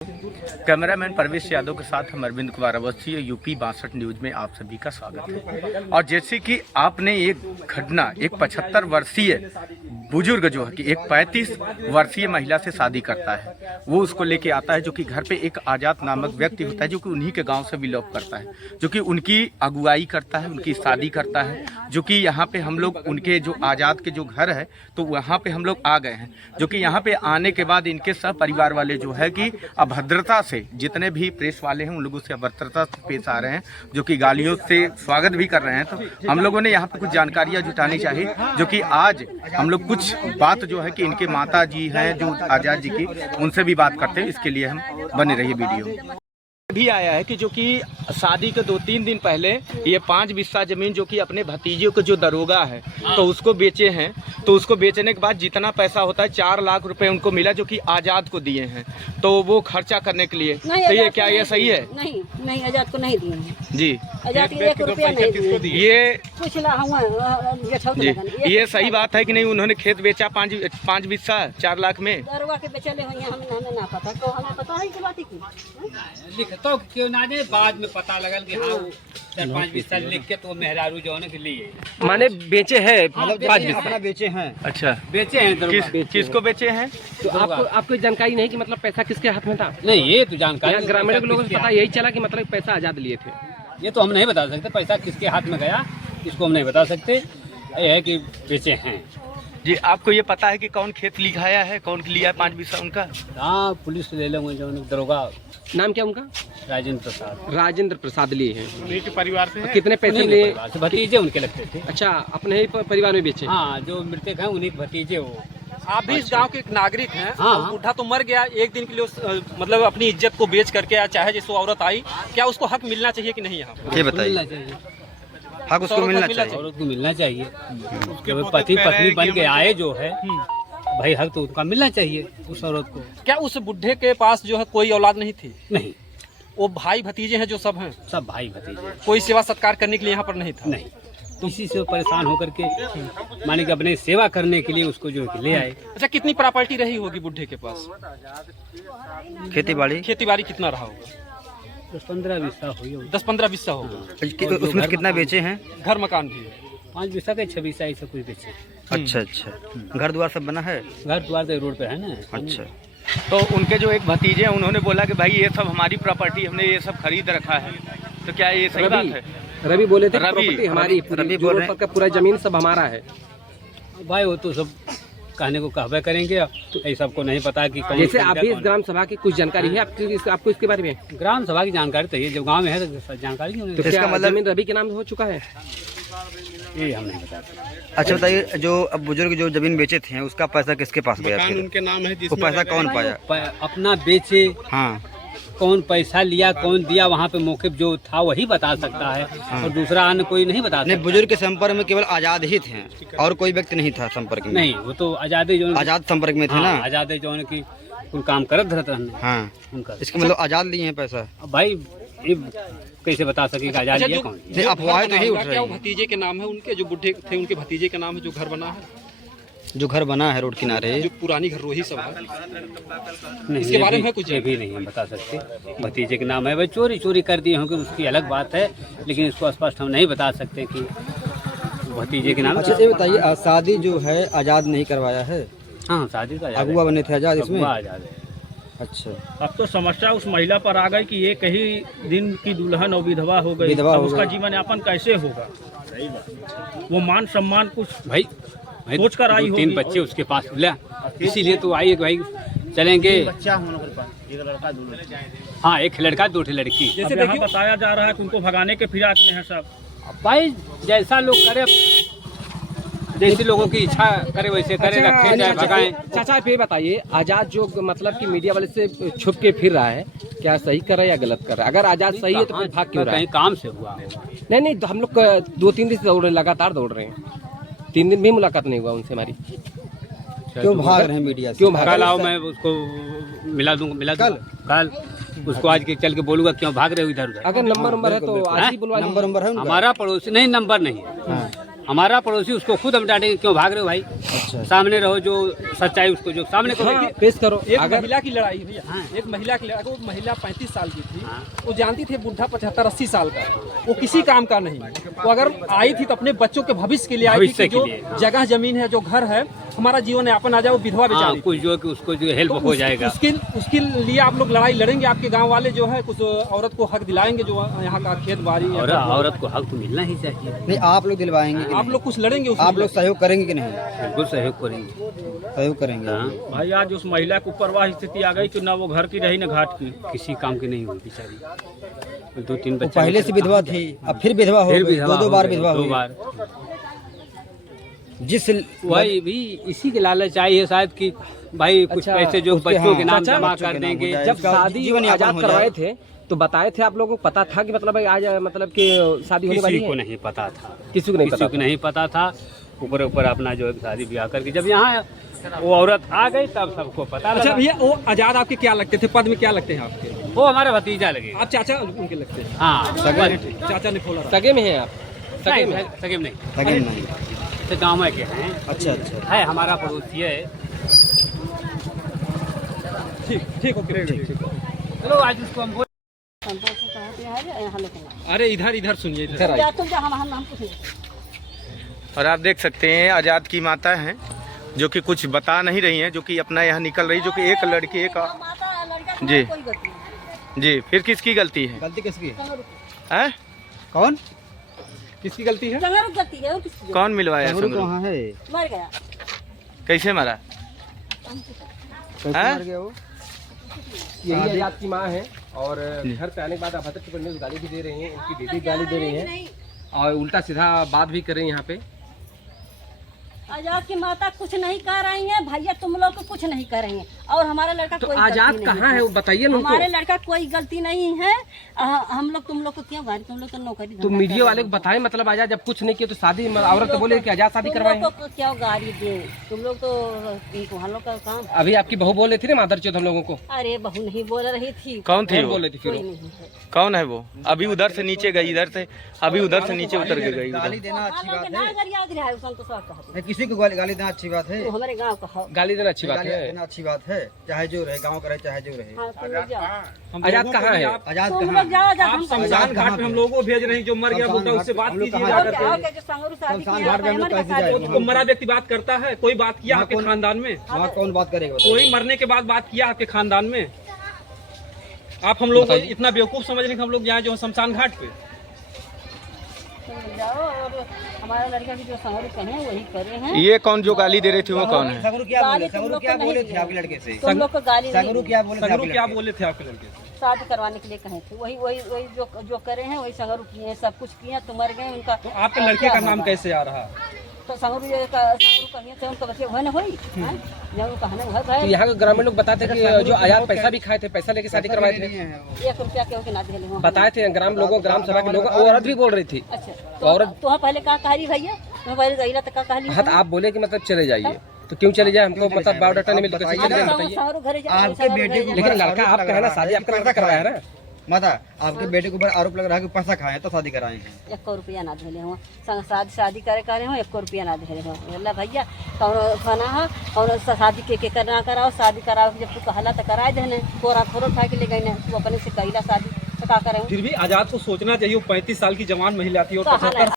Cameraman परवेश यादव के साथ हम अरविंद कुमार अवस्थी, यूपी 62 न्यूज में आप सभी का स्वागत है। और जैसे कि आपने एक घटना, एक 75 वर्षीय बुजुर्ग जो है कि एक 35 वर्षीय महिला से शादी करता है, वो उसको लेके आता है, जो कि घर पे एक आजाद नामक व्यक्ति होता है, जो कि उन्हीं के गांव से बिलोंग करता है, जो कि उनकी अगुवाई करता है, उनकी शादी करता है। जो कि यहाँ पे हम लोग उनके जो आजाद के जो घर है, तो वहाँ पे हम लोग आ गए हैं। जो कि यहाँ पे आने के बाद इनके सब परिवार वाले जो है कि अभद्रता से, जितने भी प्रेस वाले हैं उन लोगों से अभद्रता से पेश आ रहे हैं, जो कि गालियों से स्वागत भी कर रहे हैं। तो हम लोगों ने यहाँ पे कुछ जानकारियाँ जुटानी चाहिए, जो कि आज हम लोग कुछ बात जो है कि इनके माता जी हैं जो आजाद जी की, उनसे भी बात करते हैं। इसके लिए हम बने रहिए वीडियो भी आया है कि जो कि शादी के 2-3 दिन पहले ये 5 बिस्सा जमीन जो कि अपने भतीजे को जो दरोगा है तो उसको बेचे हैं। तो उसको बेचने के बाद जितना पैसा होता है 4 लाख रुपए उनको मिला, जो कि आजाद को दिए हैं, तो वो खर्चा करने के लिए। तो ये क्या ये सही है? नहीं, आजाद को नहीं दिए हैं जी। आजाद को 1 रुपया नहीं दिए। ये जी, ये सही बात है कि नहीं? उन्होंने खेत बेचा 5 बिस्सा 4 लाख में। दरोगा के बेचले हुए हमें ना पता, तो हमें पता है कि बात की तो क्यों ना दे, बाद में पता लगल कि हाँ वो 4-5 बिस्सा लिख के तो मेहरारू जो के लिए माने बेचे हैं, मतलब 5 बिस्सा अपना बेचे हैं। अच्छा, बेचे हैं। किसको बेचे हैं? तो आपको जानकारी नहीं कि मतलब पैसा किसके हाथ में था? नहीं, ये तो जानकारी ग्रामीण के लोगों से पता यही चला कि मतलब पैसा आजाद लिए थे। ये तो हम नहीं बता सकते पैसा किसके हाथ में गया, इसको हम नहीं बता सकते। ये है कि बेचे हैं। जी, आपको ये पता है कि कौन खेत लिखाया है, कौन लिया है 5 बिस्सा उनका? हाँ, पुलिस ले लेंगे जो दरोगा। नाम क्या उनका? राजेंद्र प्रसाद लिए हैं। उन्हीं के परिवार से है। कितने पैसे लिए? भतीजे उनके लगते थे। अच्छा, अपने ही परिवार में बेचे? हाँ, जो मृतक हैं उन्हीं के भतीजे वो। आप भी इस गांव के एक नागरिक हैं। हाँ। बूढ़ा तो मर गया, एक दिन के लिए मतलब अपनी इज्जत को बेच करके या चाहे जैसे औरत आई, क्या उसको हक मिलना चाहिए कि नहीं? यहाँ ये बताइए। हक उसको मिलना चाहिए। औरत को मिलना चाहिए। पति पत्नी बन के आए जो है भाई, हक तो उसका मिलना चाहिए उस औरत को। क्या उस बुढ़े के पास जो है कोई औलाद नहीं थी? नहीं, वो भाई भतीजे हैं जो सब हैं? सब भाई भतीजे। कोई सेवा सत्कार करने के लिए यहाँ पर नहीं था? नहीं, तो इसी से परेशान होकर के माने कि अपने सेवा करने के लिए उसको जो ले आए। अच्छा, कितनी प्रॉपर्टी रही होगी बुढ़े के पास? खेती बाड़ी कितना रहा होगा? 10-15 बिस्सा हुई। 10-15 बिस्सा होगा। उसमें कितना बेचे हैं? घर मकान भी? 5 बिस्सा के 6 बिस्सा ऐसा कुछ बेचे। अच्छा, घर द्वार सब बना है? घर द्वार तो रोड पे है ना। अच्छा, तो उनके जो एक भतीजे हैं उन्होंने बोला कि भाई ये सब हमारी प्रॉपर्टी, हमने ये सब खरीद रखा है, तो क्या ये सही बात है? रवि बोले थे रवि प्रॉपर्टी हमारी, रवि बोल रहे का पूरा जमीन सब हमारा है। भाई वो तो सब कहने को कहवे करेंगे, तो ये सबको नहीं पता कि कौन। जैसे आप भी इस ग्राम सभा की कुछ जानकारी है आपको इसके बारे में? ग्राम सभा की जानकारी तो ये जब गांव में है तो जानकारी नहीं। तो क्या मतलब जमीन रवि के नाम हो चुका है? ये हम नहीं बता सकते। अच्छा बताइए, जो अब बुजुर्ग जो जमीन बेचे थे उसका पैसा किसके पास गया? फिर उनके नाम है, वो पैसा कौन पाया? अपना बेचे, हाँ, कौन पैसा लिया कौन दिया, वहाँ पे मौके जो था वही बता सकता है। और दूसरा अन्य कोई नहीं बता सकता। बुजुर्ग के संपर्क में केवल आजाद ही थे और कोई व्यक्ति नहीं था संपर्क में? नहीं, वो तो आजादी जो आजाद संपर्क में थे ना। आजादी जो की कुल काम करत रहते। हाँ, उनका इसका मतलब आजाद लिए हैं पैसा? भाई ये कैसे बता सकेगा आजाद लिया कौन? नहीं, अफवाहें तो यही उठ रही क्या हैं। वो भतीजे के नाम है उनके, जो बुढ़े थे उनके भतीजे के नाम है जो घर बना है? जो घर बना है रोड किनारे, जो पुरानी घर रोही सब है, नहीं, इसके बारे में कुछ ये भी नहीं हम बता सकते। भतीजे के नाम है, भाई चोरी कर दिए होंगे उसकी अलग बात है, लेकिन इसको स्पष्ट हम नहीं बता सकते कि भतीजे के नाम। अच्छा, ये बताइए, शादी जो है आजाद नहीं करवाया है? हाँ, शादी तो अगुआ बने थे आजाद इसमें? आजाद है। अच्छा, अब तो समस्या उस महिला पर आ गई कि ये कहीं दिन की दुल्हन और विधवा हो गई, विधवा अब हो उसका गई। जीवन यापन कैसे होगा? वो मान सम्मान कुछ भाई सोच कर आई 2-3 होगी। बच्चे उसके पास मिला, इसीलिए तो आई भाई चलेंगे। हाँ, एक लड़का 2 लड़की। जैसे देखिए बताया जा रहा है कि उनको भगाने के फिराक में है सब। भाई जैसा लोग करे, जैसे लोगों की इच्छा करे वैसे करे, रखे चाहे भगाएं। चाचा आप ये बताइए, आजाद जो मतलब कि मीडिया वाले से छुप के फिर रहा है, क्या सही कर रहा है या गलत कर रहा है? अगर आजाद सही है तो फिर भाग क्यों रहा है? कहीं काम से हुआ। नहीं, तो हम लोग 2-3 दिन से दौड़ रहे हैं, लगातार दौड़ रहे हैं, 3 दिन भी मुलाकात नहीं हुआ उनसे हमारी। क्यों भाग रहे हैं मीडिया से? क्यों भाग? कल आओ, मैं उसको मिला दूंगा कल उसको आज के चल के बोलूंगा क्यों भाग रहे हो इधर उधर। अगर नंबर है तो आज ही बुलवा लीजिए। नंबर है उनका? हमारा पड़ोसी नहीं, नंबर नहीं है। हमारा पड़ोसी उसको खुद हम डांटेंगे क्यों भाग रहे हो भाई। अच्छा। सामने रहो, जो सच्चाई उसको जो सामने करो। हाँ, पेश करो। एक अगर महिला की लड़ाई भैया, हाँ। एक महिला की लड़ाई, वो महिला 35 साल की थी। हाँ। वो जानती थी बुढ़ा 75-80 साल का, वो किसी काम का नहीं। वो अगर आई थी तो अपने बच्चों के भविष्य के लिए आई थी भविष्य कि जो के लिए, हाँ। जगह जमीन है, जो घर है, हमारा जीवन यापन आ जाए, वो विधवा हाँ, बेचारी। कुछ जो कि उसको जो हेल्प तो हो जाएगा। उसके लिए आप लोग लड़ाई लड़ेंगे, आपके गांव वाले जो है कुछ औरत को हक दिलाएंगे, जो यहाँ का खेत बाड़ी और औरत को हक तो मिलना ही चाहिए। नहीं, आप लोग दिलवाएंगे कि आप नहीं? लोग कुछ लड़ेंगे उसमें? आप लोग सहयोग करेंगे कि नहीं? बिल्कुल सहयोग करेंगे। सहयोग करेंगे। हाँ, भाई आज उस महिला के ऊपर वह स्थिति आ गई कि ना वो घर की रही ना घाट की। किसी काम की नहीं हुई बेचारी। 2-3 वो बच्चे पहले से विधवा थी, अब फिर विधवा हो फिर गई, विधवा दो हो बार गई, विधवा दो हुई। बार। जिस वही भी इसी के लालच आई है शायद कि भाई कुछ अच्छा, पैसे जो उसके बच्चों के हाँ, नाम चाचा, जमा बच्चों कर के नाम हो देंगे। जाए। जब इसका शादी जीवन यापन आजाद हो करवाए जाए। थे तो बताए थे आप लोगों को, पता था कि मतलब भाई आज मतलब कि शादी होने वाली किसी को है? नहीं पता था, किसी को नहीं किसी पता को नहीं पता था। ऊपर ऊपर अपना जो है शादी ब्याह करके जब यहाँ वो औरत आ गई तब सबको पता अच्छा लगा। भैया, वो आजाद आपके क्या लगते थे, पद में क्या लगते हैं आपके? वो हमारा भतीजा लगे। आप चाचा उनके लगते हैं? हाँ, चाचा ने खोला। सगे में है आप? सगे में? सगे में नहीं, सगे में नहीं। तो गाँव में के हैं। अच्छा अच्छा। है हमारा पड़ोसी है। ठीक ठीक, ओके ठीक। चलो आज उसको हम बोल। संतोष से कहते हैं यहाँ लेके ना अरे इधर सुनिए, इधर इधर जा, तुम जा, हम कुछ नहीं। और आप देख सकते हैं आज़ाद की माता हैं जो कि कुछ बता नहीं रही हैं, जो कि अपना यहाँ निकल रही, जो कि एक लड़की एक माता लड़का की जी। कोई गलती नहीं। जी। फिर किसकी गलती है? गलती किसकी है? संगरू की। हैं? कौन? किसकी गलती है? संगरू की गलती है, और किसकी गलती? कौन मिलवाया संगरू संगरू? कहाँ है? मर गया। कैसे मरा? कैसे हैं? मर गया वो? यही आजाद की माँ है और घर पे आने के बाद अभद्र टिप्पणी में गाली भी दे रही हैं, उनकी बेटी गाली दे रही है और उल्टा सीधा बात भी कर रही हैं यहाँ पे। आजाद की माता कुछ नहीं कर रही है भैया, तुम लोग कुछ नहीं कर रही है, और हमारा लड़का तो कोई आजाद गलती कहाँ नहीं है वो बताइए ना हमारे उनको। लड़का कोई गलती नहीं है। हम लोग तुम लोग को क्यों गाड़ी, तुम लोग तो नौकरी तो धंधा मीडिया कर वाले को रहे हो। बताएं, मतलब आजाद जब कुछ नहीं किया तो शादी औरत तो बोले कि आजाद शादी तुम करवाए। लोग को क्यों गाड़ी दे, तुम लोग तो तुम लोग का काम। अभी आपकी बहू बोल रही थी ना मादर चौथ हम लोगों को। अरे बहू नहीं बोल रही थी। कौन थी कौन वो? बोल रही थी फिर कोई वो? नहीं है। कौन है वो? अभी उधर से नीचे गई, इधर से अभी उधर से नीचे उतर के गई गाली उधर। देना अच्छी हम लोग बात ना है? अगर याद रहा है उसको तो सब कहते नहीं, किसी को गाली देना अच्छी बात है? हैं। वो हमारे गांव का है। गाली देना अच्छी बात गाली है। देना अच्छी बात है, चाहे जो रहे, गांव का रहे चाहे जो रहे। हाँ, तुम लोग जाओ। हम आजाद लोगों कहाँ को भी है? आप- आजाद तुम कहाँ लोग जाओ, आजाद आप हम शमशान घाट में हम लोगों को भेज रहे हैं, जो मर गया बोलता है उससे बात हम लोग कीजिए कहाँ जाकर जाओ, के। क्या जो संगरू शादी शमशान किया घाट में हम लोग हमारे कैसे साथ जाएंगे? तो मरा व्यक्ति बात करता है, कोई बात किया वहाँ आपके कौन- खानदान में? वहाँ कौन बात करेगा बताइए? कोई मरने के बाद बात किया आपके खानदान में? आप हम लोग को इतना बेवकूफ समझ रहे हैं कि हम लोग यहाँ जो शमशान घाट पे। तुम लोग जाओ, और हमारा लड़का की जो संगरू कहे वही करे हैं। ये कौन जो गाली दे रही थी वो कौन है? संगरू क्या गाली बोले? तुम संगरू लोग क्या को बोले नहीं थे आपके लड़के से? तुम लोग को गाली नहीं संगरू दी। क्या बोले थे संगरू आपके क्या लड़के से? बोले थे आपके लड़के से? शादी करवाने के लिए कहे थे, वही वही वही जो करे हैं वही संगरू किए हैं, सब कुछ किए हैं, तो मर गए उनका। तो आपके लड़के का नाम कैसे आ रहा? तो संगरू कहिए थे उनका बच्चे वह हुई जब कहने वह तो गए। यहाँ के ग्रामीण लोग बताते थे कि जो आजाद पैसा भी खाए थे, पैसा लेके शादी करवाए थे। 1 रुपया के ना दे ले। बताए थे ग्राम लोगों, ग्राम सभा के लोग, औरत भी बोल रही थी। अच्छा, तो औरत- तो पहले कहा कही भैया, तो पहले गई तो कहा कहली। हाँ, तो आप बोले कि मतलब चले जाइए, तो क्यों चले जाए? हमको मतलब बायोडाटा नहीं मिलता, कैसे चले जाए बताइए। संगरू घरे जा, आपके संगरू बेटे घरे को- जा। लेकिन लड़का आप कहना शादी आपका लड़का करवाया है ना। माता, आपके बेटे के ऊपर आरोप लग रहा है कि पैसा खाए तो शादी कराए हैं। 1 रुपया ना दे ले हुआ शादी करे हो 1 रुपया ना दे ले हो। बोला भैया कौन खाना है, कौन शादी के करना कराओ, शादी कराओ, जब तू कहला तो कराए देने, कोरा खोरो उठा के ले गई ना, तू अपने से कैला शादी तो का करे। फिर भी आजाद को सोचना चाहिए, वो 35 साल की जवान महिला थी और तो हाल है। 75